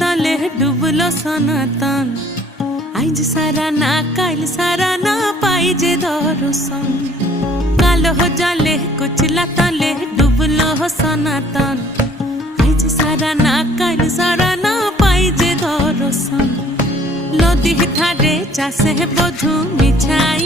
তলে ডুবলো সনাতন। আইজ সারা না কাল সারা না পাই যে দর্শন। কালো জলে কুচলা তলে ডুবলো সনাতন। আইজ সারা না কাল সারা না পাই যে দর্শন। নদী ধারে চাষে বধু মিছাই